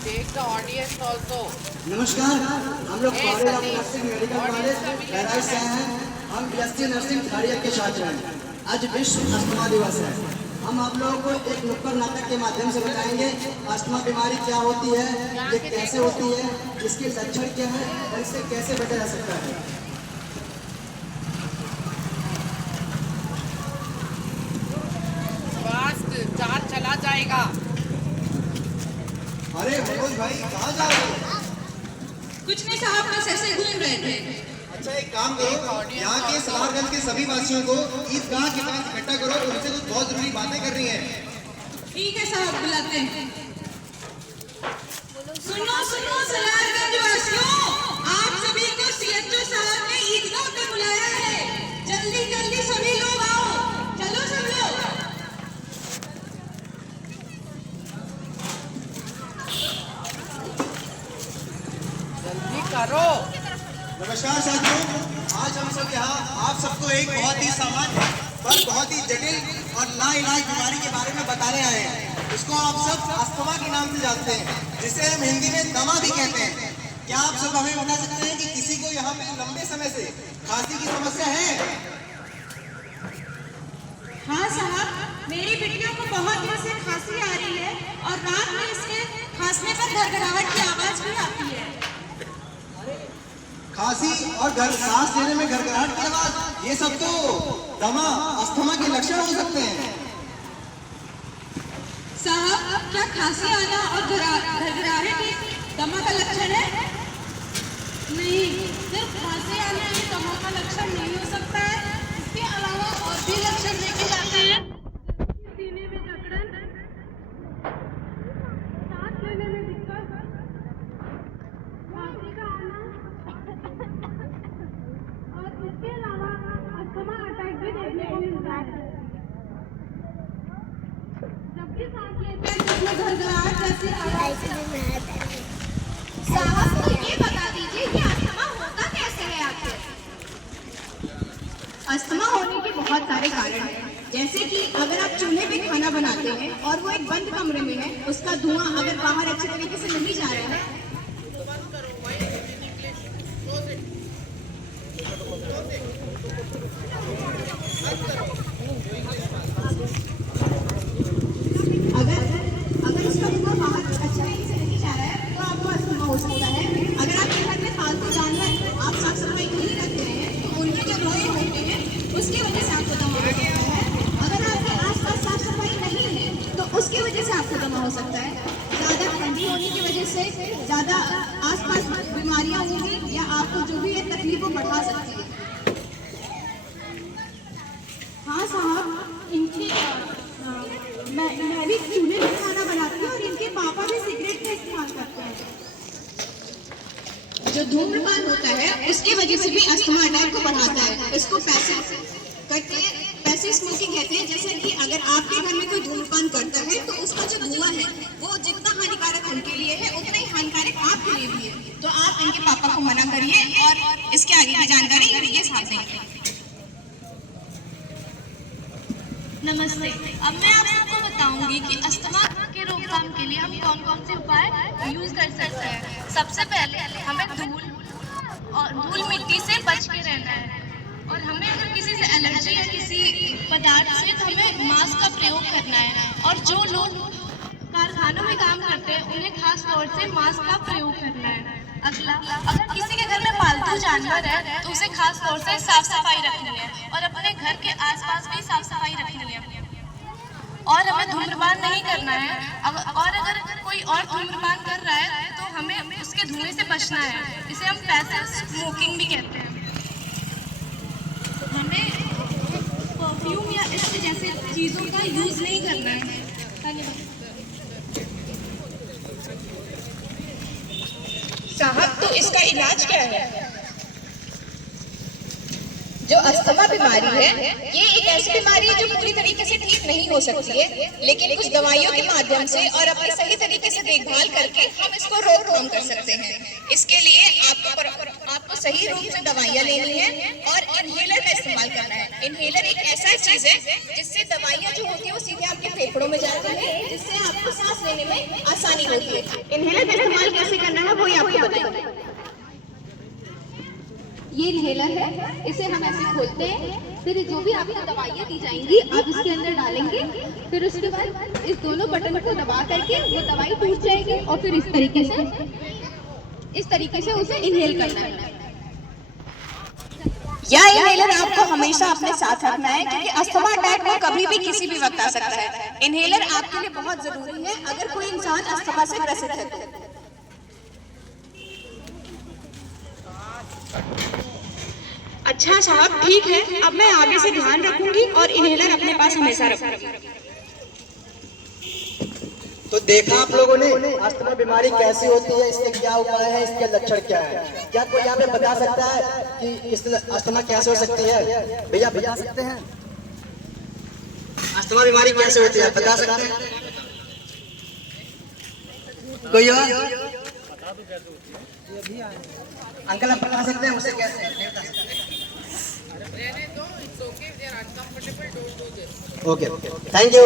Take the audience also. नमस्कार, हम लोग college of nursing medical college Bahraich से हैं। हम BSc नर्सिंग थर्ड ईयर के छात्र हैं। आज विश्व अस्थमा दिवस है। हम आप लोगों को एक नुक्कड़ नाटक के माध्यम से बताएंगे अस्थमा बीमारी क्या होती है, ये कैसे होती है, इसके लक्षण क्या है और इससे कैसे बचा जा सकता है। फास्ट चार्ज चला जाएगा। अरे मनोज भाई कहाँ जा रहे हो? कुछ नहीं साहब, बस ऐसे घूम रहे थे। अच्छा एक काम करो, यहाँ के सलारगंज के सभी वासियों को ईदगाह के पास इकट्ठा करो, उनसे कुछ बहुत जरूरी बातें करनी है। ठीक है साहब, बुलाते हैं। सुनो सुनो सलारगंज वासियों, आप सभी को CHO साहब ने ईदगाह पे बुलाया है। जल्दी जल्दी सभी लोग आओ, चलो सब लोग। जल्दी करो। नमस्कार साथियों, आज हम सब यहाँ आप सबको एक बहुत ही सामान्य पर बहुत ही जटिल और नाइलाज बीमारी के बारे में बताने आए हैं। इसको आप सब अस्थमा के नाम से जानते हैं, जिसे हम हिंदी में दमा भी कहते हैं। क्या आप सब हमें बता सकते हैं कि किसी को यहाँ पे लंबे समय से खांसी की समस्या है? हाँ साहब, मेरी बिटिया को बहुत दिन से खांसी आ रही है और रात में इसके खांसने पर घरघराहट की आवाज भी आती है। खांसी और सांस लेने में घरघराहट की आवाज, ये सब तो दमा अस्थमा के लक्षण हो सकते हैं। साहब, क्या खांसी आना और घरघराहट दमा का लक्षण है? नहीं, सिर्फ खांसी आना ही दमा का लक्षण नहीं हो सकता है। इसके अलावा और भी लक्षण देखे जाते हैं। सीने में जकड़न, सांस लेने में दिक्कत, खांसी का आना और इसके अलावा अस्थमा अटैक भी देखने को मिलता है। जब भी सांस लेते हैं तो उसमें घरघराहट जैसी आवाज। साहब तो ये बता दीजिए कि अस्थमा होता कैसे है आखिर? अस्थमा होने के बहुत सारे कारण हैं, जैसे कि अगर आप चूल्हे पे खाना बनाते हैं और वो एक बंद कमरे में है, उसका धुआं अगर बाहर अच्छे तरीके से नहीं जा रहा है। अगर इसका धुआं बाहर अच्छे तरीके से नहीं जा रहा है तो आपको अस्थमा हो सकता है। अगर आपके घर में पालतू जानवर आप साफ सफाई नहीं रखते हैं तो उनके जो रोए होते हैं उसकी वजह से आपको दमा हो सकता है। अगर आपके आसपास साफ सफाई नहीं है तो उसकी वजह से आपको दमा हो सकता है। ज़्यादा ठंडी होने की वजह से ज़्यादा आसपास बीमारियां होंगी या आपको जो भी है तकलीफों बढ़ा सकती है। हाँ साहब, इनकी मैं भी चूल्हे में खाना बनाती हूँ और इनके पापा भी सिगरेट का इस्तेमाल करते हैं। जो धूम्रपान होता है उसकी वजह से भी अस्थमा अटैक को बढ़ाता है। इसको पैसिव स्मोकिंग कहते हैं। जैसे कि अगर आपके घर में कोई धूम्रपान करता है तो उसका जो धुआं है वो जितना हानिकारक उनके लिए है उतना ही हानिकारक आपके लिए भी है। तो आप इनके पापा को मना करिए और इसके आगे की जानकारी ये साथ देंगे। नमस्ते। अब मैं आप सबको बताऊंगी कि अस्थमा के रोकथाम के लिए हम कौन कौन से उपाय यूज कर सकते हैं। सबसे पहले हमें धूल मिट्टी से बच के रहना है और हमें अगर किसी से एलर्जी है किसी पदार्थ से तो हमें मास्क का प्रयोग करना है। और जो लोग कारखानों में काम करते हैं उन्हें खास तौर से मास्क का प्रयोग करना है। अगला, अगर किसी के घर में पालतू जानवर है तो उसे खास तौर से साफ सफाई रखनी है और अपने घर के आसपास भी साफ सफाई रखनी है। और हमें धूम्रपान नहीं करना है। और अगर कोई और धूम्रपान कर रहा है तो हमें उसके धुएं से बचना है। इसे हम पैसिव स्मोकिंग भी कहते हैं। हमें परफ्यूम या इस जैसे चीज़ों का यूज नहीं करना है। धन्यवाद। साहब, तो इसका इलाज क्या है? जो अस्थमा बीमारी है ये एक ऐसी बीमारी है जो पूरी तरीके से ठीक नहीं हो सकती है, लेकिन कुछ दवाइयों के माध्यम से और अपनी सही तरीके से देखभाल करके हम इसको रोकथाम कर सकते हैं। इसके लिए आपको आपको सही रूप से दवाइयाँ लेनी है और इनहेलर का इस्तेमाल करना है। इनहेलर एक ऐसा चीज है जिससे दवाइयाँ जो होती है वो सीधे आपके फेफड़ों में जाती है, जिससे आपको सांस लेने में आसानी होती है। इनहेलर का इस्तेमाल कैसे करना है वही आपको बताएंगे। ये इनहेलर है, इसे हम ऐसे खोलते हैं, फिर जो भी आपको दवाइयाँ दी जाएंगी आप इसके अंदर डालेंगे, फिर उसके बाद इस दोनों बटन को दबा करके वो दवाई टूट जाएगी और फिर इस तरीके से उसे इनहेल करना है। यह इनहेलर आपको हमेशा अपने साथ रखना है क्योंकि अस्थमा अटैक को कभी भी किसी भी वक्त आ सकता है। इनहेलर आपके लिए बहुत जरूरी है अगर कोई इंसान अस्थमा से ग्रसित है तो। अच्छा साहब, ठीक है, अब मैं आगे से ध्यान रखूंगी और इनहेलर अपने पास हमेशा रखूंगी। तो देखा आप लोगों ने अस्थमा बीमारी कैसी होती है, इसके क्या उपाय है, इसके लक्षण क्या है। क्या कोई यहाँ पे बता सकता है कि इस अस्थमा कैसे हो सकती है? भैया बता सकते हैं अस्थमा बीमारी कैसे होती है, बता सकते हैं कोई और? अंकल आप बता सकते हैं उसे कैसे? नहीं बता सकते। रहने दो, it's okay, they are uncomfortable, don't do this. Okay, thank you.